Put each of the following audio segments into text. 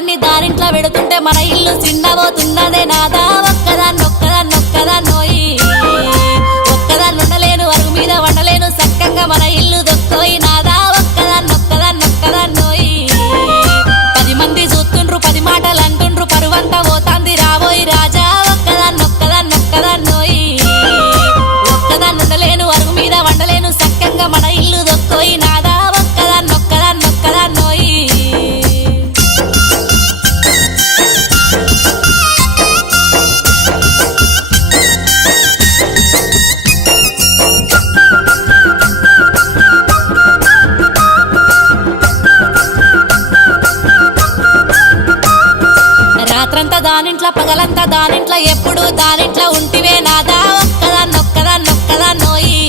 సామాన్లన్నీ దారింట్లో పెడుతుంటే మన ఇల్లు చిన్నబోతున్నదే నాదా ఒక్కదాన్నొక్కదాన్నొక్కదాన్నోయి ఒక్కదాన్నుండలేను అరుగు మీద వండలేను సక్కంగా మన ఇల్లు దొక్కోయి నాదా ఒక్కదాన్నొక్కదాన్నొక్కదాన్నోయి 10 మంది చూస్తుండ్రు 10 మాటలు అంటుండ్రు పరువంతా పోతాంది రాబోయి రాజా ఒక్కదాన్నొక్కదాన్నొక్కదాన్నోయి ఒక్కదాన్నుండలేను అరుగు మీద వండలేను సక్కంగా మన ఇల్లు దొక్కోయి నాదా ఒక్కదాన్నొక్కదాన్నొక్కదాన్నోయి రాత్రంతా దానింట్లో పగలంతా దానింట్లో ఎప్పుడు దానింట్లో ఉంటివే నాదా ఒక్కదాన్నొక్కదాన్నొక్కదాన్నోయి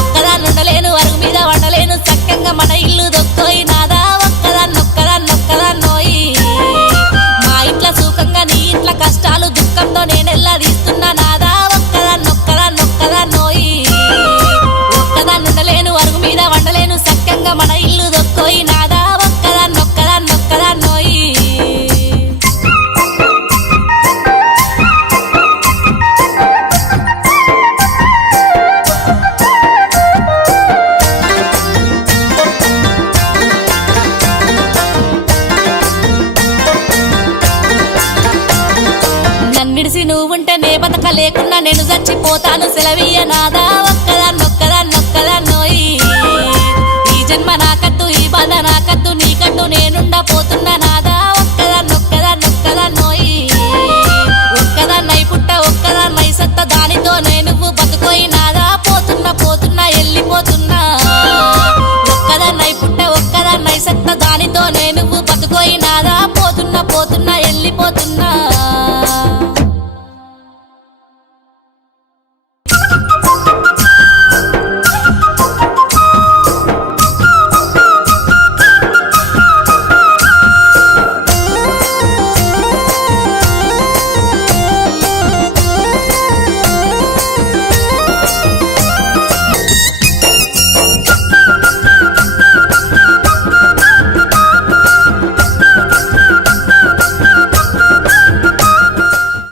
ఒక్కదాన్నుండలేను అరుగు మీద వండలేను సక్కంగా మన ఇల్లు దొక్కోయి నాదా ఒక్కదాన్నొక్కదాన్నొక్కదాన్నోయి మా ఇంట్లో సుఖంగా నీ ఇంట్లో కష్టాలు దుఃఖంతో నేనెల్లా తీస్తున్నా నాదా ఒక్కదాన్నొక్కదాన్నొక్కదాన్నోయి ఒక్కదాన్నుండలేను అరుగు మీద వండలేను సక్కంగా మన ఇల్లు దొక్కోయి నాదా ఒక్కదాన్నొక్కదాన్నొక్కదాన్నోయి నన్నిడిసి నువ్వుంటే నే బతక లేకున్నా నేను చచ్చిపోతాను సెలవీయ నాదా ఒక్కదాన్నొక్కదాన్నొక్కదాన్నోయి ఈ జన్మ నాకద్దు ఈ బాధ నాకద్దు నీకద్దు నేనుండా పోతున్నా